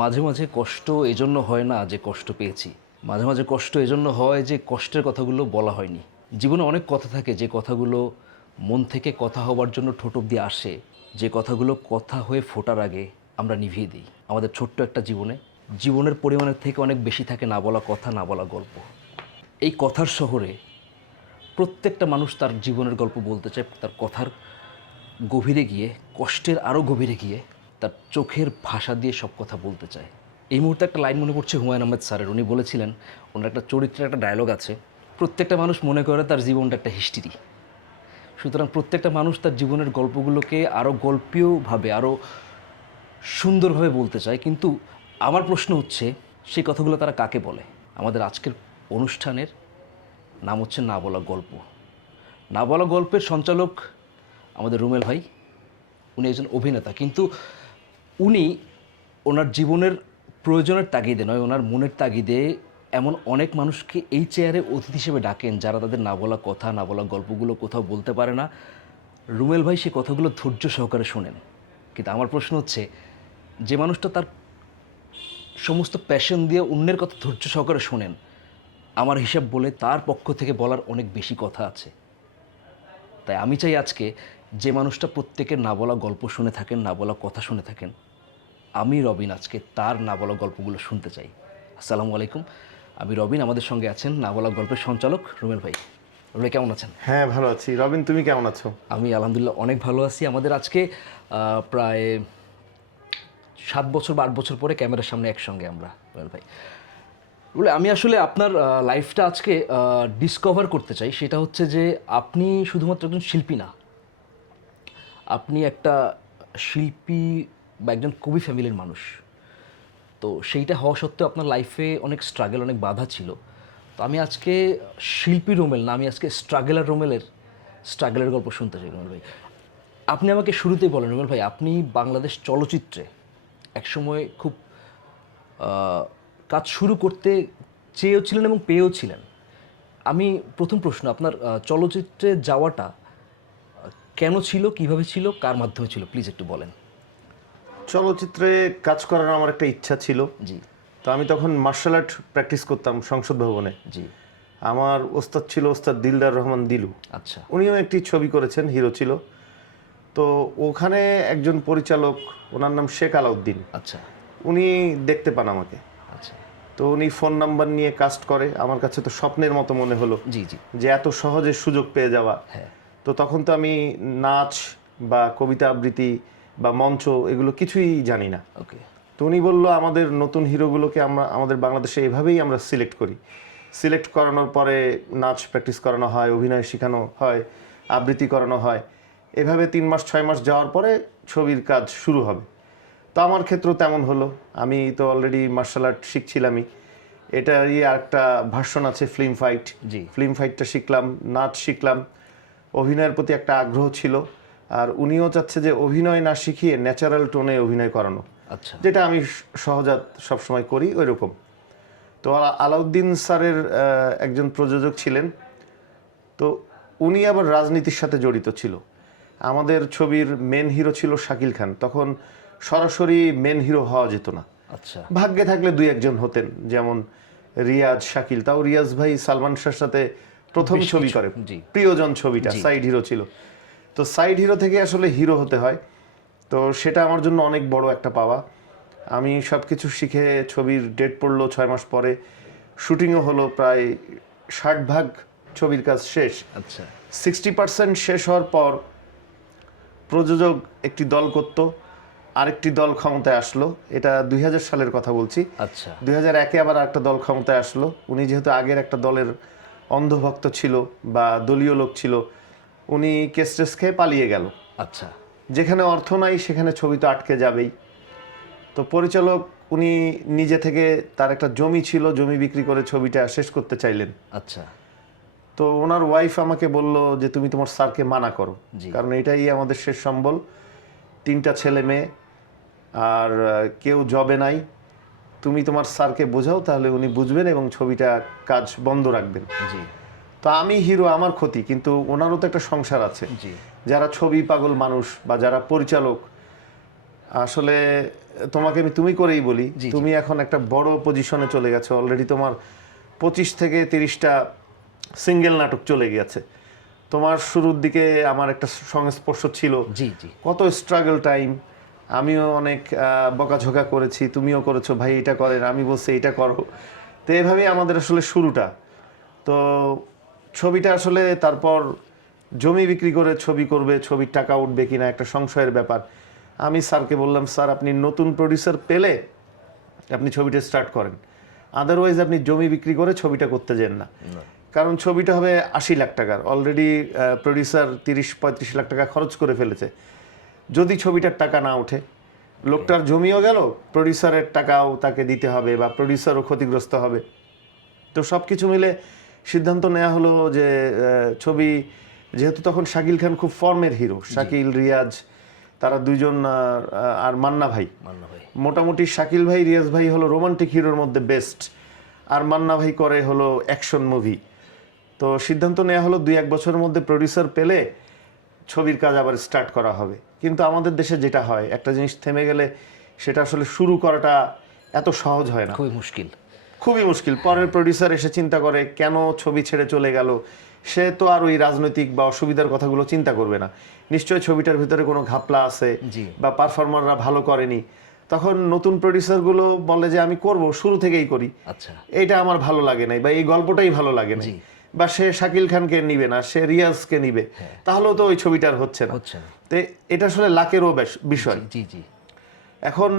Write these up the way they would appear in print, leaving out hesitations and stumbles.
মাঝে মাঝে কষ্ট এজন্য হয় না যে কষ্ট পেয়েছি, মাঝে মাঝে কষ্ট এজন্য হয় যে কষ্টের কথাগুলো বলা হয়নি। জীবনে অনেক কথা থাকে যে কথাগুলো মন থেকে কথা হওয়ার জন্য ঠোঁট অব্দি আসে, যে কথাগুলো কথা হয়ে ফোটার আগে আমরা নিভিয়ে দিই। আমাদের ছোট্ট একটা জীবনে জীবনের পরিমাণের থেকে অনেক বেশি থাকে না বলা কথা, না বলা গল্প। এই কথার শহরে প্রত্যেকটা মানুষ তার জীবনের গল্প বলতে চায়, তার কথার গভীরে গিয়ে, কষ্টের আরও গভীরে গিয়ে তার চোখের ভাষা দিয়ে সব কথা বলতে চায়। এই মুহূর্তে একটা লাইন মনে পড়ছে হুমায়ুন আহমেদ স্যারের। উনি বলেছিলেন, ওনার একটা চরিত্রের একটা ডায়লগ আছে, প্রত্যেকটা মানুষ মনে করে তার জীবনটা একটা হিস্ট্রি। সুতরাং প্রত্যেকটা মানুষ তার জীবনের গল্পগুলোকে আরও গল্পীয়ভাবে, আরও সুন্দরভাবে বলতে চায়। কিন্তু আমার প্রশ্ন হচ্ছে, সেই কথাগুলো তারা কাকে বলে? আমাদের আজকের অনুষ্ঠানের নাম হচ্ছে না বলা গল্প। না বলা গল্পের সঞ্চালক আমাদের রুমেল ভাই। উনি একজন অভিনেতা, কিন্তু উনি ওনার জীবনের প্রয়োজনের তাগিদে নয়, ওনার মনের তাগিদে এমন অনেক মানুষকে এই চেয়ারে অতিথি হিসেবে ডাকেন যারা তাদের না বলা কথা, না বলা গল্পগুলো কোথাও বলতে পারে না। রুমেল ভাই সে কথাগুলো ধৈর্য সহকারে শোনেন। কিন্তু আমার প্রশ্ন হচ্ছে, যে মানুষটা তার সমস্ত প্যাশন দিয়ে অন্যের কথা ধৈর্য সহকারে শোনেন, আমার হিসাব বলে তার পক্ষ থেকে বলার অনেক বেশি কথা আছে। তাই আমি চাই আজকে যে মানুষটা প্রত্যেকের না বলা গল্প শুনে থাকেন, না বলা কথা শুনে থাকেন, আমি রবিন আজকে তার না বলা গল্পগুলো শুনতে চাই। আসসালামু আলাইকুম, আমি রবিন। আমাদের সঙ্গে আছেন না বলা গল্পের সঞ্চালক রুমেল ভাই। রুমেল, কেমন আছেন? হ্যাঁ, ভালো আছি। রবিন, তুমি কেমন আছো? আমি আলহামদুলিল্লাহ অনেক ভালো আছি। আমাদের আজকে প্রায় 7 বছর বা 8 বছর পরে ক্যামেরার সামনে একসঙ্গে আমরা, রুমেল ভাই। বলে আমি আসলে আপনার লাইফটা আজকে ডিসকভার করতে চাই। সেটা হচ্ছে যে আপনি শুধুমাত্র একজন শিল্পী না, আপনি একটা শিল্পী বা একজন কবি ফ্যামিলির মানুষ। তো সেইটা হওয়া সত্ত্বেও আপনার লাইফে অনেক স্ট্রাগল, অনেক বাধা ছিল। তো আমি আজকে শিল্পী রোমেল না, আমি আজকে স্ট্রাগলের গল্প শুনতে চাই রোমেল ভাই। আপনি আমাকে শুরুতেই বলেন রোমেল ভাই, আপনি বাংলাদেশ চলচ্চিত্রে একসময় খুব কাজ শুরু করতে চেয়েওছিলেন এবং পেয়েওছিলেন। আমি প্রথম প্রশ্ন, আপনার চলচ্চিত্রে যাওয়াটা কেন ছিল, কিভাবে ছিল, কার মাধ্যমে ছিল, প্লিজ একটু বলেন। চলচ্চিত্রে কাজ করার আমার একটা ইচ্ছা ছিল। জি তো আমি তখন মার্শাল আর্ট প্র্যাকটিস করতাম সংসদ ভবনে। জি। আমার ওস্তাদ ছিল ওস্তাদ দিলদার রহমান দিলু। আচ্ছা উনিও একটি ছবি করেছেন, হিরো ছিল। তো ওখানে একজন পরিচালক, ওনার নাম শেখ আলাউদ্দিন, আচ্ছা উনি দেখতে পান আমাকে। আচ্ছা। তো উনি ফোন নাম্বার নিয়ে কাস্ট করে। আমার কাছে তো স্বপ্নের মতো মনে হলো জি জি। যে এত সহজে সুযোগ পেয়ে যাওয়া। হ্যাঁ। তো তখন তো আমি নাচ বা কবিতা আবৃত্তি বা মঞ্চ এগুলো কিছুই জানি না। ওকে। তো উনি বললো, আমাদের নতুন হিরোগুলোকে আমাদের বাংলাদেশে এভাবেই আমরা সিলেক্ট করি। সিলেক্ট করানোর পরে নাচ প্র্যাকটিস করানো হয়, অভিনয় শেখানো হয়, আবৃত্তি করানো হয়। এভাবে 3 মাস 6 মাস যাওয়ার পরে ছবির কাজ শুরু হবে। তো আমার ক্ষেত্রেও তেমন হলো। আমি তো অলরেডি মার্শাল আর্ট শিখছিলামই। এটারই আরেকটা ভার্সন আছে, ফিল্ম ফাইট। জি। ফিল্ম ফাইটটা শিখলাম, নাচ শিখলাম, অভিনয়ের প্রতি একটা আগ্রহ ছিল। আর উনিও চাচ্ছে যে অভিনয় না শিখিয়ে ন্যাচারাল টোনে অভিনয় করানো, আচ্ছা যেটা আমি সহজাত সবসময় করি ওই রকম। তো আলাউদ্দিন স্যারের একজন প্রযোজক ছিলেন। তো উনি আবার রাজনীতির সাথে জড়িত ছিল। আমাদের ছবির মেন হিরো ছিল শাকিল খান। তখন সরাসরি মেন হিরো হওয়া যেত না, আচ্ছা। ভাগ্যে থাকলে 2-1 জন হতেন, যেমন রিয়াজ, শাকিল। তাও রিয়াজ ভাই সালমান শাহর সাথে প্রথম বেশ ছবি কিছু, করে, জি। প্রিয়জন ছবিটা জি। সাইড হিরো ছিল। তো সাইড হিরো থেকে আসলে হিরো হতে হয়। তো সেটা আমার জন্য অনেক বড় একটা পাওয়া। আমি সব কিছু শিখে ছবির ডেট পড়লো 6 মাস পরে, শুটিংও হলো, প্রায় 60 ভাগ ছবির কাজ শেষ। আচ্ছা 60% শেষ হওয়ার পর প্রযোজক একটি দল করত, আরেকটি দল ক্ষমতায় আসলো। এটা 2000 সালের কথা বলছি। আচ্ছা 2001-এ আবার একটা দল ক্ষমতায় আসলো। উনি যেহেতু আগের একটা দলের অন্ধভক্ত ছিল বা দলীয় লোক ছিল, উনি কেস খেয়ে পালিয়ে গেল। আচ্ছা। যেখানে অর্থ নাই সেখানে ছবি তো আটকে যাবেই। তো পরিচালক উনি নিজে থেকে, তার একটা জমি ছিল, জমি বিক্রি করে ছবিটা শেষ করতে চাইলেন। আচ্ছা। তো ওনার ওয়াইফ আমাকে বলল যে তুমি তোমার স্যারকে মানা করো, জি। কারণ এটাই আমাদের শেষ সম্বল। 3টা ছেলে মেয়ে, আর কেউ জবে নাই। তুমি তোমার স্যারকে বোঝাও, তাহলে উনি বুঝবেন এবং ছবিটা কাজ বন্ধ রাখবেন। জি তো আমি হিরো, আমার ক্ষতি, কিন্তু ওনারও তো একটা সংসার আছে। জি। যারা ছবি পাগল মানুষ বা যারা পরিচালক, আসলে তোমাকে আমি তুমি করেই বলি, জি। তুমি এখন একটা বড় পজিশনে চলে গেছো অলরেডি। তোমার 25 থেকে 30টা সিঙ্গেল নাটক চলে গেছে। তোমার শুরুর দিকে আমার একটা সংস্পর্শ ছিল, জি জি কত স্ট্রাগল টাইম, আমিও অনেক বকাঝকা করেছি, তুমিও করেছো, ভাই এটা করেন, আমি বলছি এটা করো। তো এভাবেই আমাদের আসলে শুরুটা। তো ছবিটা আসলে তারপর জমি বিক্রি করে ছবি করবে, ছবির টাকা উঠবে কিনা একটা সংশয়ের ব্যাপার। আমি স্যারকে বললাম, স্যার আপনি নতুন প্রডিউসার পেলে আপনি ছবিটা স্টার্ট করেন, আদারওয়াইজ আপনি জমি বিক্রি করে ছবিটা করতে যান না। কারণ ছবিটা হবে 80 লাখ টাকার, অলরেডি প্রডিউসার 30-35 লাখ টাকা খরচ করে ফেলেছে। যদি ছবিটার টাকা না ওঠে, লোকটার জমিও গেল, প্রডিউসারের টাকাও তাকে দিতে হবে বা প্রডিউসারও ক্ষতিগ্রস্ত হবে। তো সব কিছু মিলে সিদ্ধান্ত নেওয়া হলো যে ছবি, যেহেতু তখন শাকিল খান খুব ফর্মের হিরো, শাকিল, রিয়াজ, তারা দুইজন, আর মান্না ভাই, মোটামুটি শাকিল ভাই, রিয়াজ ভাই হলো রোমান্টিক হিরোর মধ্যে বেস্ট, আর মান্না ভাই করে হলো অ্যাকশন মুভি। তো সিদ্ধান্ত নেওয়া হলো 2-1 বছরের মধ্যে প্রডিউসার পেলে ছবির কাজ আবার স্টার্ট করা হবে। কিন্তু আমাদের দেশে যেটা হয়, একটা জিনিস থেমে গেলে সেটা আসলে শুরু করাটা এত সহজ হয় না, খুবই মুশকিল। খুবই মুশকিল। পরের প্রডিউসার এসে চিন্তা করে কেন ছবি ছেড়ে চলে গেল, সে তো আর ওই রাজনৈতিক বা অসুবিধার কথাগুলো চিন্তা করবে না, নিশ্চয়ই ছবিটার ভিতরে কোনো ঘাপলা আছে জি। বা পারফর্মাররা ভালো করেনি। তখন নতুন প্রডিউসারগুলো বলে যে আমি করব, শুরু থেকেই করি, আচ্ছা এইটা আমার ভালো লাগে নাই বা এই গল্পটাই ভালো লাগে নাই, জি। বা সে শাকিল খানকে নিবে না, সে রিয়াজকে নিবে, তাহলেও তো ওই ছবিটার হচ্ছে না। হচ্ছে না। তো এটা আসলে লাকেরও বিষয়। জি জি এখন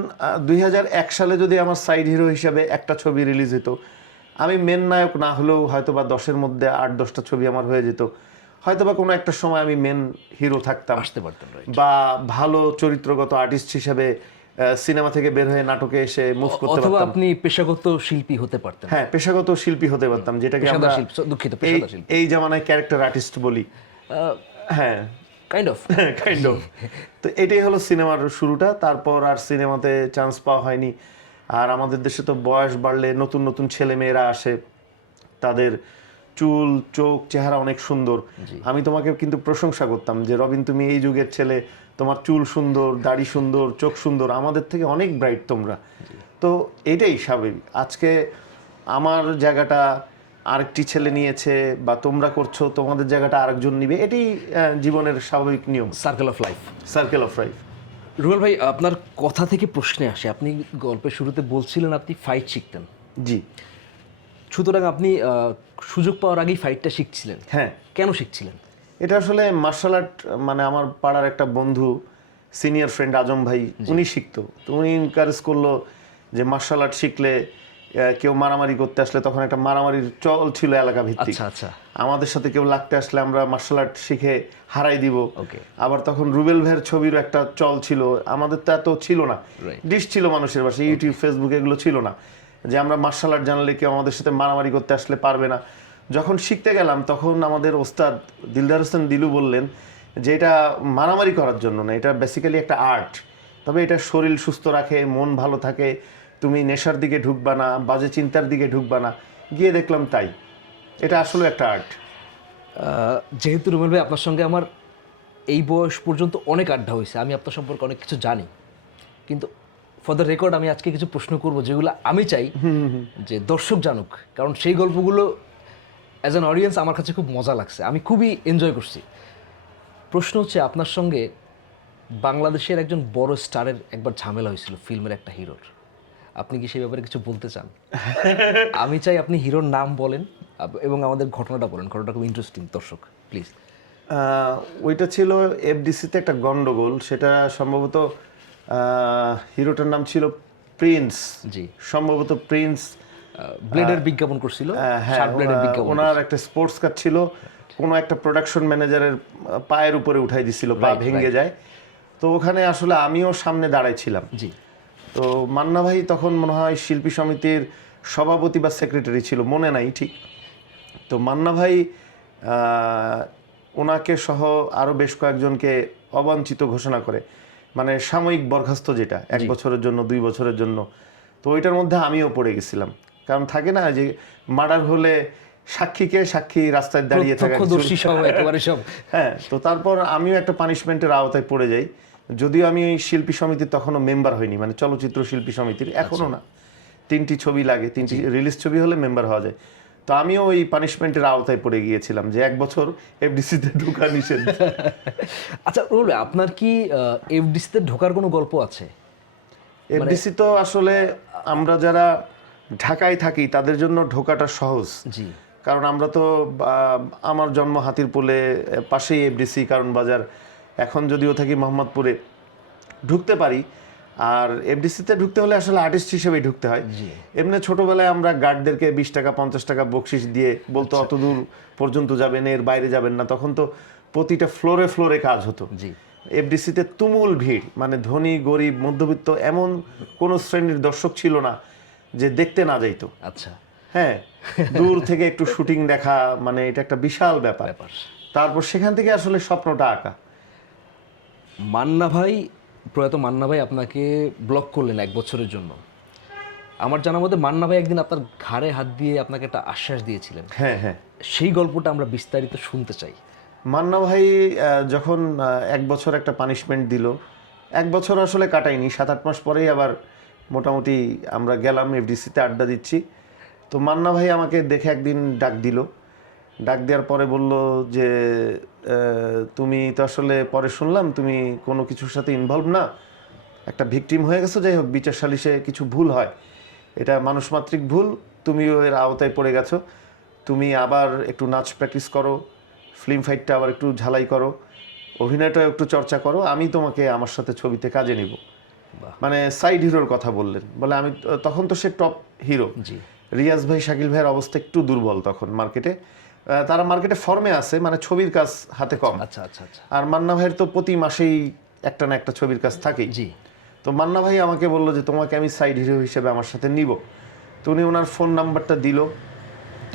2001 সালে যদি আমার সাইড হিরো হিসাবে একটা ছবি রিলিজ হতো, আমি মেন নায়ক না হলেও হয়তো বা 10-এর মধ্যে 8-10টা ছবি আমার হয়ে যেত, হয়তো বা কোনো একটা সময় আমি মেন হিরো থাকতাম, আসতে পারতেন, right? বা ভালো চরিত্রগত আর্টিস্ট হিসেবে সিনেমা থেকে বের হয়ে নাটকে এসে মুভ করতে অথবা পারতাম। আপনি পেশাগত শিল্পী হতে পারতেন। হ্যাঁ, পেশাগত শিল্পী হতে পারতাম, যেটাকে আমরা পেশাদার শিল্পী, দুঃখিত, পেশাদার শিল্পী। এই জামানায় ক্যারেক্টার আর্টিস্ট বলি। হ্যাঁ, কাইন্ড অফ। Kind of. তো এটাই হলো সিনেমার শুরুটা। তারপর আর সিনেমাতে চান্স পাওয়া হয়নি। আর আমাদের দেশে তো বয়স বাড়লে নতুন নতুন ছেলে মেয়েরা আসে, তাদের চুল, চোখ, চেহারা অনেক সুন্দর। আমি তোমাকে কিন্তু প্রশংসা করতাম যে রবিন, তুমি এই যুগের ছেলে, তোমার চুল সুন্দর, দাড়ি সুন্দর, চোখ সুন্দর, আমাদের থেকে অনেক ব্রাইট তোমরা। তো এটাই স্বাভাবিক। আজকে আমার জায়গাটা আরেকটি ছেলে নিয়েছে বা তোমরা করছো, তোমাদের জায়গাটা আরেকজন নিবে, এটাই জীবনের স্বাভাবিক নিয়ম, circle of life. Circle of life. Rubel ভাই, আপনার কথা থেকে প্রশ্নে আসে, আপনি গল্পের শুরুতে বলছিলেন আপনি ফাইট শিখতেন। জি, সুতরাং আপনি সুযোগ পাওয়ার আগেই ফাইটটা শিখছিলেন। হ্যাঁ। কেন শিখছিলেন? এটা আসলে মার্শাল আর্ট, মানে আমার পাড়ার একটা বন্ধু, সিনিয়র ফ্রেন্ড আজম ভাই, উনি শিখতো। তো উনি এনকারেজ করলো যে মার্শাল আর্ট শিখলে কেউ মারামারি করতে আসলে, তখন একটা মারামারির চল ছিল এলাকা ভিত্তিক, আচ্ছা আচ্ছা, আমাদের সাথে কেউ লাগতে আসলে আমরা মার্শাল আর্ট শিখে হারাই দিব। ওকে। আবার তখন রুবেল ভাইয়ের ছবির একটা চল ছিল, আমাদের তো এত ছিল না, Right. ডিশ ছিল মানুষের বাসায়, ইউটিউব, ফেসবুক এগুলো ছিল না, যে আমরা মার্শাল আর্ট জানলে কেউ আমাদের সাথে মারামারি করতে আসলে পারবে না। যখন শিখতে গেলাম তখন আমাদের ওস্তাদ দিলদার হোসেন দিলু বললেন যে এটা মারামারি করার জন্য না, এটা বেসিক্যালি একটা আর্ট, তবে এটা শরীর সুস্থ রাখে, মন ভালো থাকে, তুমি নেশার দিকে ঢুকবা না, বাজে চিন্তার দিকে ঢুকবা না। গিয়ে দেখলাম তাই, এটা আসলে একটা আর্ট। যেহেতু রুবেল ভাই, আপনার সঙ্গে আমার এই বয়স পর্যন্ত অনেক আড্ডা হয়েছে, আমি আপনার সম্পর্কে অনেক কিছু জানি, কিন্তু ফর দ্য রেকর্ড আমি আজকে কিছু প্রশ্ন করব যেগুলো আমি চাই যে দর্শক জানুক, কারণ সেই গল্পগুলো অ্যাজ অ্যান অডিয়েন্স আমার কাছে খুব মজা লাগছে, আমি খুবই এনজয় করছি। প্রশ্ন হচ্ছে, আপনার সঙ্গে বাংলাদেশের একজন বড় স্টারের একবার ঝামেলা হয়েছিল, ফিল্মের একটা হিরোর, আপনি কি সেই ব্যাপারে কিছু বলতে চান? আমি চাই আপনি হিরোর নাম বলেন এবং আমাদের ঘটনাটা বলেন, ঘটনাটা খুব ইন্টারেস্টিং, দর্শক প্লিজ। ওইটা ছিল এফডিসিতে একটা গন্ডগোল, সেটা সম্ভবত হিরোটার নাম ছিল প্রিন্স, জি। সম্ভবত প্রিন্স। ব্লেডের বিজ্ঞাপন করছিল, হ্যাঁ, শার্প ব্লেডের বিজ্ঞাপন। ওনার একটা স্পোর্টস কার ছিল, কোনো একটা প্রোডাকশন ম্যানেজারের পায়ের উপরে উঠাই দিছিল, পা ভেঙে যায়। তো ওখানে আসলে আমিও সামনে দাঁড়াইছিলাম। জি। তো মান্না ভাই তখন মনে হয় শিল্পী সমিতির সভাপতি বা সেক্রেটারি ছিল, মনে নাই ঠিক। তো মান্না ভাই ওনাকে সহ আরও বেশ কয়েকজনকে অবাঞ্ছিত ঘোষণা করে, মানে সাময়িক বরখাস্ত, যেটা 1 বছরের জন্য, 2 বছরের জন্য। তো ওইটার মধ্যে আমিও পড়ে গেছিলাম, কারণ থাকে না যে মার্ডার হলে সাক্ষী রাস্তায় দাঁড়িয়ে থাকা, প্রত্যক্ষদর্শী সব একেবারে সব। হ্যাঁ। তো তারপর আমিও একটা পানিশমেন্টের আওতায় পড়ে যাই, যদিও আমি এই শিল্পী সমিতির তখনও মেম্বার হইনি, মানে চলচ্চিত্র শিল্পী সমিতির এখনো না। 3টি ছবি লাগে, 3টি রিলিজ ছবি হলে মেম্বার হওয়া যায়। তো আমিও ওই পানিশমেন্টের আওতায় পড়ে গিয়েছিলাম যে 1 বছর এফডিসিতে ঢোকা নিষেধ। আচ্ছা রুল ভাই, আপনার কি এফডিসিতে ঢোকার কোনো গল্প আছে? এফডিসি তো আসলে আমরা যারা ঢাকায় থাকি তাদের জন্য ঢোকাটা সহজ, জি, কারণ আমরা তো আমার জন্ম হাতিরপুলে, পাশেই এফডিসি কারণ বাজার। এখন যদিও থাকি মোহাম্মদপুরে, ঢুকতে পারি। আর এফডিসিতে ঢুকতে হলে আসলে আর্টিস্ট হিসেবেই ঢুকতে হয়। এমনি ছোটবেলায় আমরা গার্ডদেরকে 20 টাকা 50 টাকা বকশিস দিয়ে বলতো অত দূর পর্যন্ত যাবেন, এর বাইরে যাবেন না। তখন তো প্রতিটা ফ্লোরে ফ্লোরে কাজ হতো। জি, এফডিসিতে তুমুল ভিড়, মানে ধনী গরিব মধ্যবিত্ত এমন কোনো শ্রেণীর দর্শক ছিল না যে দেখতে না যাইতো। আচ্ছা, হ্যাঁ, দূর থেকে একটু শুটিং দেখা মানে এটা একটা বিশাল ব্যাপার। তারপর সেখান থেকে আসলে স্বপ্নটা আঁকা। মান্না ভাই, প্রয়াত মান্না ভাই আপনাকে ব্লক করলেন 1 বছরের জন্য। আমার জানার মধ্যে মান্না ভাই একদিন আপনার ঘাড়ে হাত দিয়ে আপনাকে একটা আশ্বাস দিয়েছিলেন। হ্যাঁ হ্যাঁ, সেই গল্পটা আমরা বিস্তারিত শুনতে চাই। মান্না ভাই যখন 1 বছর একটা পানিশমেন্ট দিল, 1 বছর আসলে কাটাইনি, 7-8 মাস পরেই আবার মোটামুটি আমরা গেলাম এফডিসিতে, আড্ডা দিচ্ছি। তো মান্না ভাই আমাকে দেখে একদিন ডাক দিল। ডাক দেওয়ার পরে বলল যে তুমি তো আসলে পরে শুনলাম তুমি কোনো কিছুর সাথে ইনভলভ না, একটা ভিকটিম হয়ে গেছো। যাই হোক, বিচার সালিশে কিছু ভুল হয়, এটা মানুষমাত্রিক ভুল, তুমিও এর আওতায় পড়ে গেছো। তুমি আবার একটু নাচ প্র্যাকটিস করো, ফিল্ম ফাইটটা আবার একটু ঝালাই করো, অভিনয়টাও একটু চর্চা করো, আমি তোমাকে আমার সাথে ছবিতে কাজে নিব। মানে সাইড হিরোর কথা বললেন। বলে আমি তখন তো সে টপ হিরো। জি, রিয়াজ ভাই, শাকিল ভাইয়ের অবস্থা একটু দুর্বল তখন মার্কেটে। তারা মার্কেটে ফর্মে আছে, মানে ছবির কাজ হাতে কম। আচ্ছা আচ্ছা আচ্ছা, আর মান্না ভাইয়ের তো প্রতি মাসেই একটা না একটা ছবির কাজ থাকেই। জি, তো মান্না ভাই আমাকে বললো যে তোমাকে আমি সাইড হিরো হিসেবে আমার সাথে নিব। তো উনি ওনার ফোন নাম্বারটা দিল।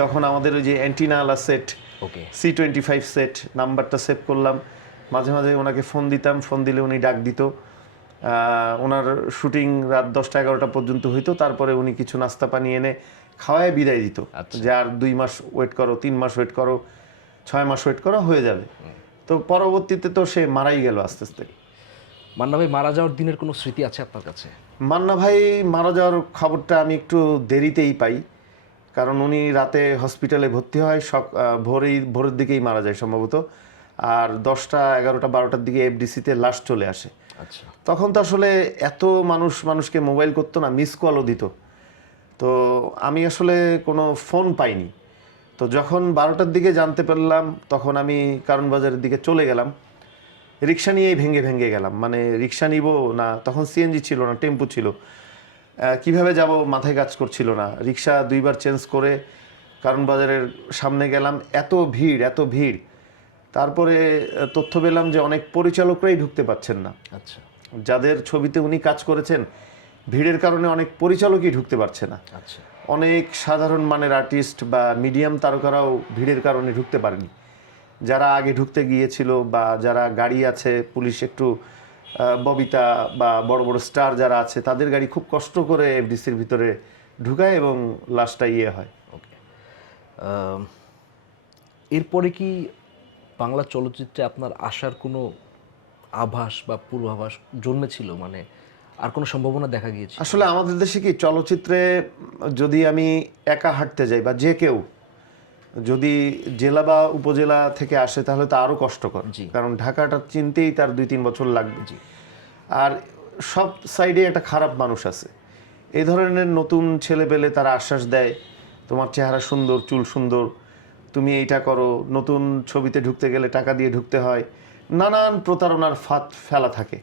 তখন আমাদের ওই যে অ্যান্টিনালা সেট, ওকে, C25 সেট, নাম্বারটা সেভ করলাম। মাঝে মাঝে ওনাকে ফোন দিতাম, ফোন দিলে উনি ডাক দিত। ওনার শুটিং রাত 10টা 11টা পর্যন্ত হইতো। তারপরে উনি কিছু নাস্তা পানি এনে খাওয়ায় বিদায় দিত, যে আর 2 মাস ওয়েট করো, 3 মাস ওয়েট করো, 6 মাস ওয়েট করো, হয়ে যাবে। তো পরবর্তীতে তো সে মারাই গেল আস্তে আস্তে। মান্না ভাই মারা যাওয়ার দিনের কোনো স্মৃতি আছে আপনার কাছে? মান্না ভাই মারা যাওয়ার খবরটা আমি একটু দেরিতেই পাই, কারণ উনি রাতে হসপিটালে ভর্তি হয়, ভোরের দিকেই মারা যায় সম্ভবত। আর 10টা 11টা 12টার দিকে এফডিসিতে লাশ চলে আসে। আচ্ছা, তখন তো আসলে এত মানুষকে মোবাইল করতো না, মিস কলও দিত। তো আমি আসলে কোনো ফোন পাইনি। তো যখন 12টার দিকে জানতে পারলাম, তখন আমি কারণ বাজারের দিকে চলে গেলাম। রিক্সা নিয়েই ভেঙে ভেঙে গেলাম, মানে রিক্সা নিব না, তখন সিএনজি ছিল না, টেম্পু ছিল। কিভাবে যাব মাথায় কাজ করছিল না। রিক্সা 2বার চেঞ্জ করে কারণ বাজারের সামনে গেলাম, এত ভিড় এত ভিড়। তারপরে তথ্য পেলাম যে অনেক পরিচালকরাই ঢুকতে পারছেন না। আচ্ছা, যাদের ছবিতে উনি কাজ করেছেন, ভিড়ের কারণে অনেক পরিচালকই ঢুকতে পারছে না। আচ্ছা, অনেক সাধারণ মানের আর্টিস্ট বা মিডিয়াম তারকারাও ভিড়ের কারণে ঢুকতে পারেনি। যারা আগে ঢুকতে গিয়েছিল বা যারা গাড়ি আছে, পুলিশ একটু ববিতা বা বড় বড় স্টার যারা আছে, তাদের গাড়ি খুব কষ্ট করে এফডিসির ভিতরে ঢুকায় এবং লাশটা হয়। ওকে। এরপরে কি বাংলা চলচ্চিত্রে আপনার আসার কোনো আভাস বা পূর্বাভাস জন্মেছিল? মানে আর কোনো সম্ভাবনা দেখা গিয়েছে? আসলে আমাদের দেশে কি চলচ্চিত্রে যদি আমি একা হাঁটতে যাই বা যে কেউ যদি জেলা বা উপজেলা থেকে আসে, তাহলে তো আরও কষ্টকর। কারণ ঢাকাটা চিনতেই তার 2-3 বছর লাগবে। আর সব সাইডে একটা খারাপ মানুষ আছে। এই ধরনের নতুন ছেলে পেলে তারা আশ্বাস দেয়, তোমার চেহারা সুন্দর, চুল সুন্দর, তুমি এইটা করো, নতুন ছবিতে ঢুকতে গেলে টাকা দিয়ে ঢুকতে হয়, নানান প্রতারণার ফাঁদ ফেলা থাকে।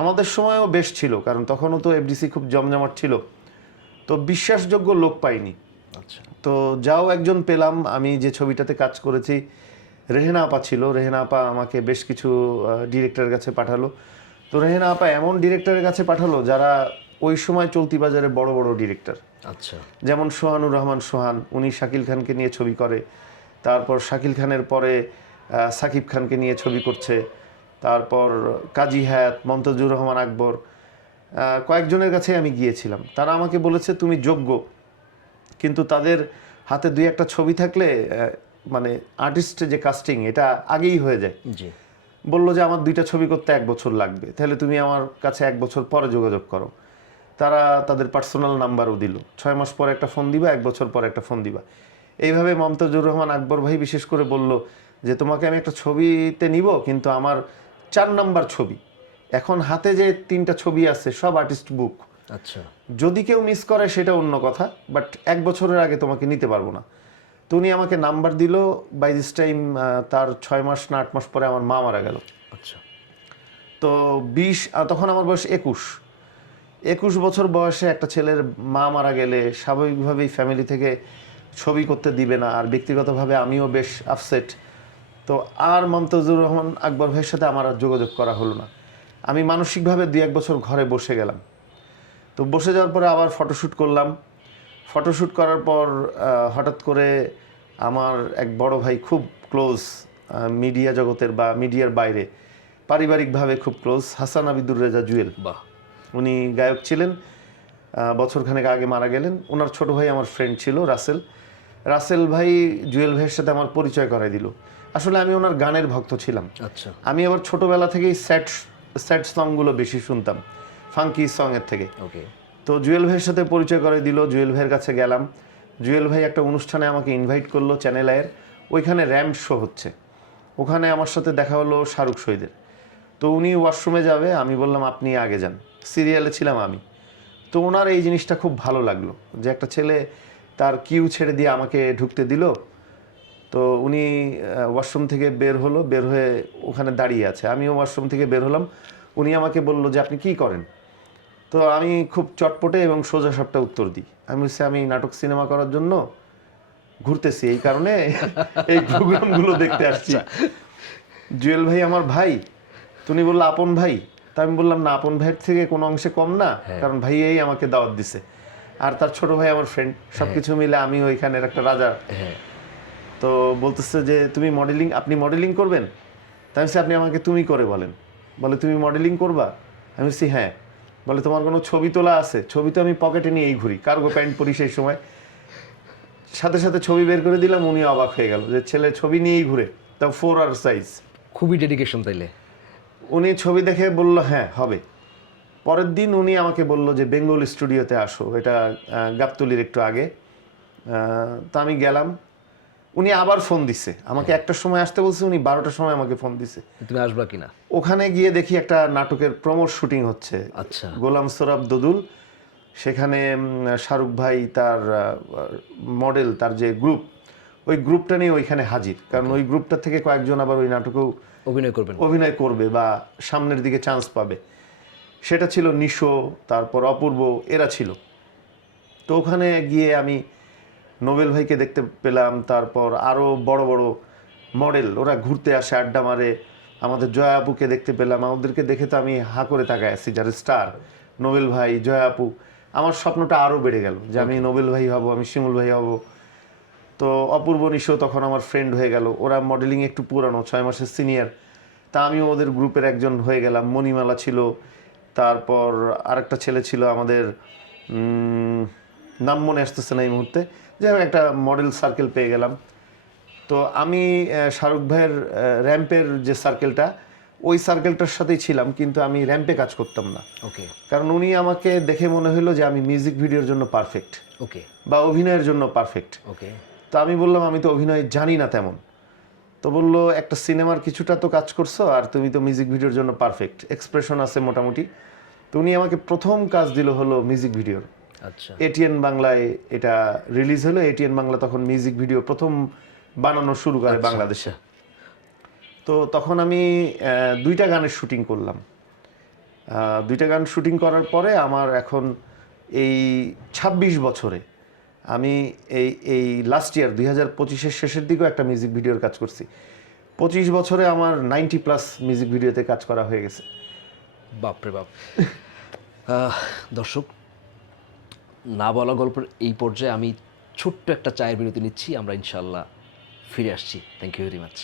আমাদের সময়ও বেশ ছিল, কারণ তখনও তো এফডিসি খুব জমজমাট ছিল। তো বিশ্বাসযোগ্য লোক পাইনি। আচ্ছা, তো যাও একজন পেলাম, আমি যে ছবিটাতে কাজ করেছি, রেহেনা আপা ছিল। রেহেনা আপা আমাকে বেশ কিছু ডিরেক্টরের কাছে পাঠালো। তো রেহেনা আপা এমন ডিরেক্টরের কাছে পাঠালো যারা ওই সময় চলতি বাজারে বড় বড় ডিরেক্টর। আচ্ছা, যেমন সোহানুর রহমান সোহান, উনি শাকিল খানকে নিয়ে ছবি করে। তারপর শাকিল খানের পরে সাকিব খানকে নিয়ে ছবি করছে। তারপর কাজী হায়াত, মমতাজুর রহমান আকবর, কয়েকজনের কাছে আমি গিয়েছিলাম। তারা আমাকে বলেছে তুমি যোগ্য, কিন্তু তাদের হাতে 2-1টা ছবি থাকলে মানে আর্টিস্টের যে কাস্টিং এটা আগেই হয়ে যায়। জি, বললো যে আমার 2টা ছবি করতে 1 বছর লাগবে, তাহলে তুমি আমার কাছে 1 বছর পরে যোগাযোগ করো। তারা তাদের পার্সোনাল নাম্বারও দিল, 6 মাস পরে একটা ফোন দিবা, 1 বছর পরে একটা ফোন দিবা। এইভাবে মমতাজুর রহমান আকবর ভাই বিশেষ করে বলল যে তোমাকে আমি একটা ছবিতে নিব, কিন্তু আমার 4 নাম্বার ছবি, এখন হাতে যে 3টা ছবি আছে সব আর্টিস্ট বুক, আচ্ছা, যদি কেউ মিস করে সেটা অন্য কথা, বাট 1 বছরের আগে তোমাকে নিতে পারবো না। তো উনি আমাকে নাম্বার দিল। বাই দিস টাইম তার 6 মাস না 8 মাস পরে আমার মা মারা গেল। আচ্ছা। তো তখন আমার বয়স 21 বছর বয়সে একটা ছেলের মা মারা গেলে স্বাভাবিকভাবেই ফ্যামিলি থেকে ছবি করতে দিবে না, আর ব্যক্তিগতভাবে আমিও বেশ আপসেট। তো আর মমতাজুর রহমান আকবর ভাইয়ের সাথে আমার আর যোগাযোগ করা হলো না। আমি মানসিকভাবে 2-1 বছর ঘরে বসে গেলাম। তো বসে যাওয়ার পরে আবার ফটোশ্যুট করলাম। ফটোশ্যুট করার পর হঠাৎ করে আমার এক বড় ভাই, খুব ক্লোজ মিডিয়া জগতের বা মিডিয়ার বাইরে পারিবারিকভাবে খুব ক্লোজ, হাসান আবিদুর রেজা জুয়েল, বাহ। উনি গায়ক ছিলেন, বছরখানেক আগে মারা গেলেন। ওনার ছোট ভাই আমার ফ্রেন্ড ছিল রাসেল ভাই জুয়েল ভাইয়ের সাথে আমার পরিচয় করাই দিল। আসলে আমি ওনার গানের ভক্ত ছিলাম। আচ্ছা। আমি আবার ছোটবেলা থেকেই স্যাড সংগুলো বেশি শুনতাম ফাঙ্কি সঙের থেকে। ওকে। তো জুয়েল ভাইয়ের সাথে পরিচয় করে দিল, জুয়েল ভাইয়ের কাছে গেলাম। জুয়েল ভাই একটা অনুষ্ঠানে আমাকে ইনভাইট করলো চ্যানেল আয়ের, ওইখানে র্যাম্প শো হচ্ছে, ওখানে আমার সাথে দেখা হলো শাহরুখ শহীদের। তো উনি ওয়াশরুমে যাবে, আমি বললাম আপনি আগে যান, সিরিয়ালে ছিলাম আমি। তো ওনার এই জিনিসটা খুব ভালো লাগলো যে একটা ছেলে তার কিউ ছেড়ে দিয়ে আমাকে ঢুকতে দিল। তো উনি ওয়াশরুম থেকে বের হয়ে ওখানে দাঁড়িয়ে আছে, আমিও ওয়াশরুম থেকে বের হলাম। উনি আমাকে বললো যে আপনি কি করেন? তো আমি খুব চটপটে এবং সোজা সাপটা উত্তর দিই, আমি বলছি আমি নাটক সিনেমা করার জন্য ঘুরতেছি, এই কারণে এই প্রোগ্রামগুলো দেখতে আসছি। জুয়েল ভাই আমার ভাই, তুমি বললো আপন ভাই। তা আমি বললাম না, আপন ভাইয়ের থেকে কোনো অংশে কম না, কারণ ভাইয়াই আমাকে দাওয়াত দিছে, আর তার ছোট ভাই আমার ফ্রেন্ড, সবকিছু মিলে আমি ওইখানের একটা রাজা। তো বলতেছে যে আপনি মডেলিং করবেন? তাই আমি বলছি আপনি আমাকে তুমি করে বলেন। বলে তুমি মডেলিং করবা? আমি বলছি হ্যাঁ। বলে তোমার কোনো ছবি তোলা আছে? ছবি তো আমি পকেটে নিয়েই ঘুরি, কার্গো প্যান্ট পরি সেই সময়। সাথে সাথে ছবি বের করে দিলাম, উনি অবাক হয়ে গেল যে ছেলে ছবি নিয়েই ঘুরে, তাও 4R সাইজ। খুবই ডেডিকেশন তাইলে। উনি ছবি দেখে বলল হ্যাঁ হবে। পরের দিন উনি আমাকে বলল যে বেঙ্গল স্টুডিওতে আসো, এটা গাবতলির একটু আগে। তা আমি গেলাম। উনি আবার ফোন দিছে আমাকে, 1টার সময় আসতে বলছে, উনি 12টার সময় আমাকে ফোন দিছে তুমি আসবা কিনা। ওখানে গিয়ে দেখি একটা নাটকের প্রমোট শুটিং হচ্ছে। আচ্ছা। গোলাম সোরাব দদুল, সেখানে শাহরুখ ভাই তার মডেল, তার যে গ্রুপ, ওই গ্রুপটা নিয়ে ওইখানে হাজির, কারণ ওই গ্রুপটা থেকে কয়েকজন আবার ওই নাটকেও অভিনয় করবে বা সামনের দিকে চান্স পাবে। সেটা ছিল নিশো, তারপর অপূর্ব, এরা ছিল। তো ওখানে গিয়ে আমি নোবেল ভাইকে দেখতে পেলাম, তারপর আরও বড় বড় মডেল, ওরা ঘুরতে আসে, আড্ডা মারে। আমাদের জয়া আপুকে দেখতে পেলাম, আমাদেরকে দেখে তো আমি হা করে তাকায় আছি, যারা স্টার, নোবেল ভাই, জয়া আপু। আমার স্বপ্নটা আরও বেড়ে গেল যে আমি নোবেল ভাই হব, আমি শিমুল ভাই হব। তো অপূর্ব নিশো তখন আমার ফ্রেন্ড হয়ে গেল, ওরা মডেলিং একটু পুরানো, 6 মাসের সিনিয়র, তা আমিও ওদের গ্রুপের একজন হয়ে গেলাম। মণিমালা ছিল, তারপর আরেকটা ছেলে ছিল আমাদের, নাম মনে আসতেছে না এই মুহূর্তে, যাই হোক একটা মডেল সার্কেল পেয়ে গেলাম। তো আমি শাহরুখ ভাইয়ের র্যাম্পের যে সার্কেলটা, ওই সার্কেলটার সাথেই ছিলাম, কিন্তু আমি র্যাম্পে কাজ করতাম না। ওকে। কারণ উনি আমাকে দেখে মনে হলো যে আমি মিউজিক ভিডিওর জন্য পারফেক্ট, ওকে, বা অভিনয়ের জন্য পারফেক্ট। ওকে। তো আমি বললাম আমি তো অভিনয় জানি না তেমন। তো বললো একটা সিনেমার কিছুটা তো কাজ করছো, আর তুমি তো মিউজিক ভিডিওর জন্য পারফেক্ট, এক্সপ্রেশন আছে মোটামুটি। তো উনি আমাকে প্রথম কাজ দিল হলো মিউজিক ভিডিওর। আচ্ছা। এটিএন বাংলায় এটা রিলিজ হলো। এটিএন বাংলা তখন মিউজিক ভিডিও প্রথম বানানো শুরু করে বাংলাদেশে। তো তখন আমি 2টা গানের শুটিং করলাম। 2টা গান শুটিং করার পরে আমার এখন এই 26 বছরে আমি এই লাস্ট ইয়ার 2025-এর শেষের দিকেও একটা মিউজিক ভিডিওর কাজ করছি। 25 বছরে আমার 90+ মিউজিক ভিডিওতে কাজ করা হয়ে গেছে। বাপরে বাপ। দর্শক, না বলা গল্পের এই পর্যায়ে আমি ছোট্ট একটা চায়ের বিরতি নিচ্ছি, আমরা ইনশাল্লাহ ফিরে আসছি। Thank you very much.